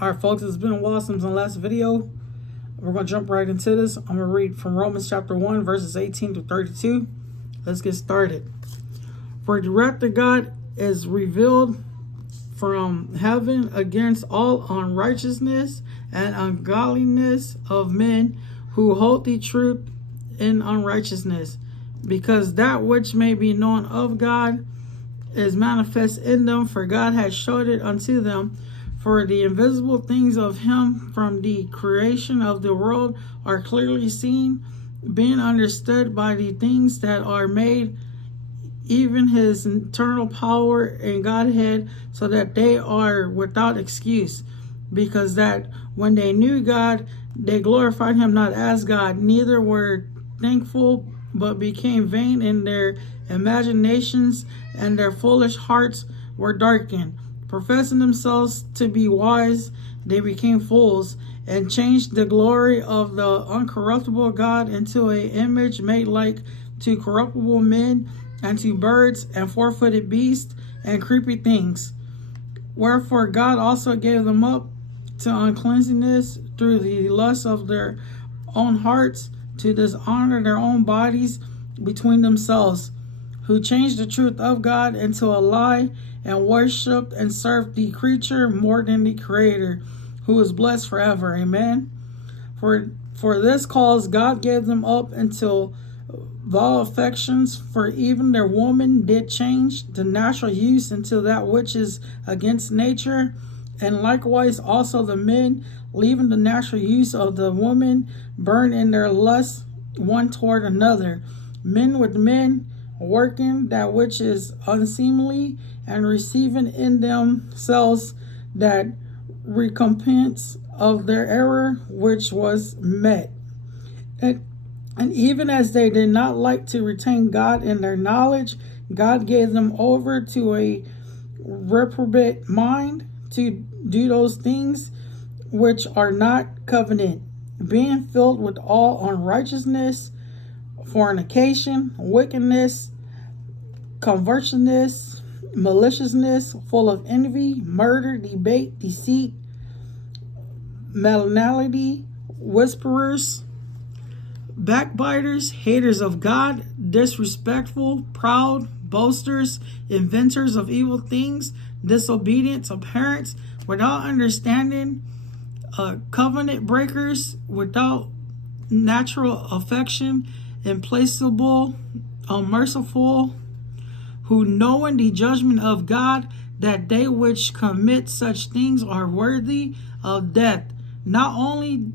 All right, folks, it's been a while since the last video. We're going to jump right into this. I'm going to read from Romans chapter 1, verses 18 to 32. Let's get started. For the wrath of God is revealed from heaven against all unrighteousness and ungodliness of men who hold the truth in unrighteousness, because that which may be known of God is manifest in them, for God has showed it unto them. For the invisible things of him from the creation of the world are clearly seen, being understood by the things that are made, even his eternal power and Godhead, so that they are without excuse. Because that when they knew God, they glorified him not as God, neither were thankful, but became vain in their imaginations, and their foolish hearts were darkened. Professing themselves to be wise, they became fools, and changed the glory of the uncorruptible God into an image made like to corruptible men, and to birds, and four-footed beasts, and creepy things. Wherefore God also gave them up to uncleanness through the lust of their own hearts, to dishonor their own bodies between themselves, who changed the truth of God into a lie, and worshipped and served the creature more than the Creator, who is blessed forever. Amen. For this cause God gave them up until vile affections, for even their woman did change the natural use into that which is against nature, and likewise also the men, leaving the natural use of the woman, burn in their lust one toward another, men with men, working that which is unseemly, and receiving in themselves that recompense of their error which was met. And even as they did not like to retain God in their knowledge, God gave them over to a reprobate mind to do those things which are not covenant, being filled with all unrighteousness, fornication, wickedness, covetousness, maliciousness, full of envy, murder, debate, deceit, malignity, whisperers, backbiters, haters of God, disrespectful, proud, boasters, inventors of evil things, disobedient to parents, without understanding, covenant breakers, without natural affection, implacable, unmerciful, who knowing the judgment of God, that they which commit such things are worthy of death, not only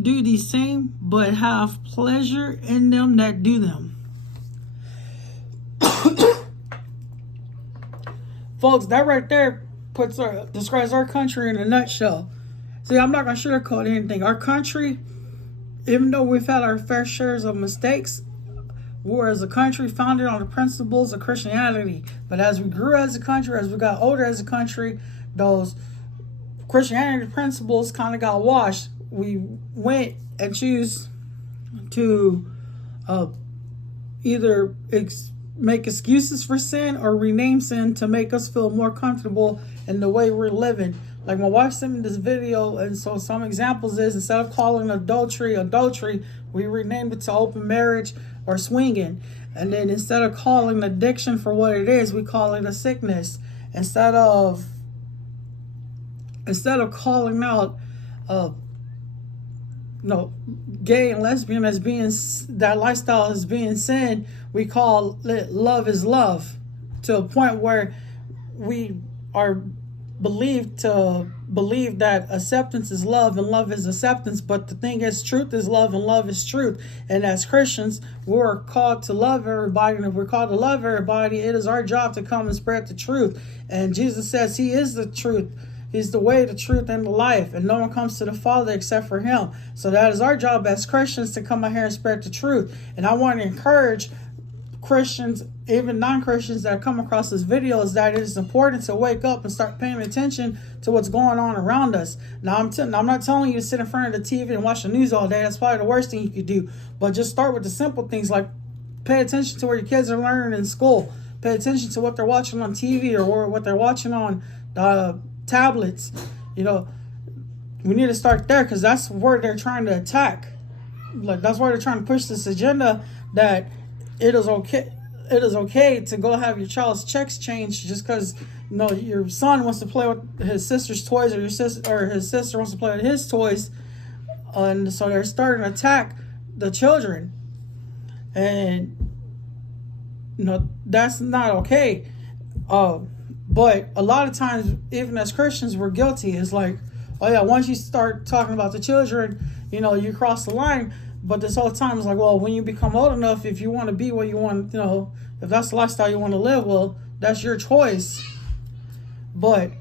do the same, but have pleasure in them that do them. Folks, that right there describes our country in a nutshell. See, I'm not going to sugarcoat anything. Our country, even though we've had our fair shares of mistakes, we're as a country founded on the principles of Christianity. But as we grew as a country, as we got older as a country, those Christianity principles kind of got washed. We went and choose to either make excuses for sin or rename sin to make us feel more comfortable in the way we're living. Like my wife sent me this video, and so some examples is, instead of calling adultery, we renamed it to open marriage or swinging. And then instead of calling addiction for what it is, we call it a sickness. Instead of calling out gay and lesbian as being that lifestyle as being sin, we call it love is love, to a point where we are believe that acceptance is love and love is acceptance. But the thing is, truth is love and love is truth. And as Christians, we're called to love everybody. And if we're called to love everybody, it is our job to come and spread the truth. And Jesus says he is the truth. He's the way, the truth, and the life. And no one comes to the Father except for him. So that is our job as Christians, to come out here and spread the truth. And I want to encourage Christians, even non-Christians that come across this video, is that it is important to wake up and start paying attention to what's going on around us. Now, I'm not telling you to sit in front of the TV and watch the news all day. That's probably the worst thing you could do. But just start with the simple things, like pay attention to where your kids are learning in school. Pay attention to what they're watching on TV or what they're watching on tablets. we need to start there, because that's where they're trying to attack. Like, that's why they're trying to push this agenda that it is okay to go have your child's checks changed just because your son wants to play with his sister's toys, or his sister wants to play with his toys. And so they're starting to attack the children, and that's not okay. But a lot of times, even as Christians, we're guilty. It's like, oh yeah, once you start talking about the children, you cross the line. But this whole time is like, well, when you become old enough, if you want to be what you want, if that's the lifestyle you want to live, well, that's your choice. But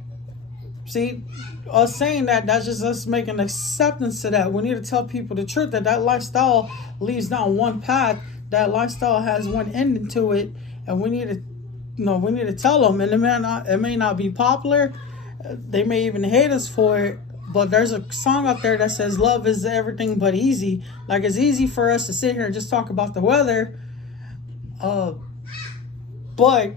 see, us saying that's just us making acceptance to that. We need to tell people the truth, that lifestyle leads down one path. That lifestyle has one ending to it, and we need to tell them. And it may not be popular. They may even hate us for it. But there's a song out there that says love is everything but easy. Like, it's easy for us to sit here and just talk about the weather. But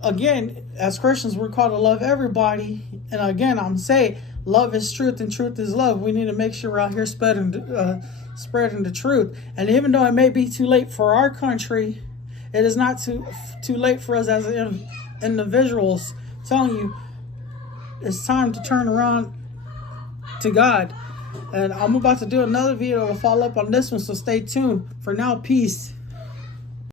again, as Christians, we're called to love everybody. And again, I'm saying love is truth and truth is love. We need to make sure we're out here spreading the truth. And even though it may be too late for our country, it is not too late for us as individuals. I'm telling you, it's time to turn around to God. And I'm about to do another video to follow up on this one, so stay tuned. For now, peace.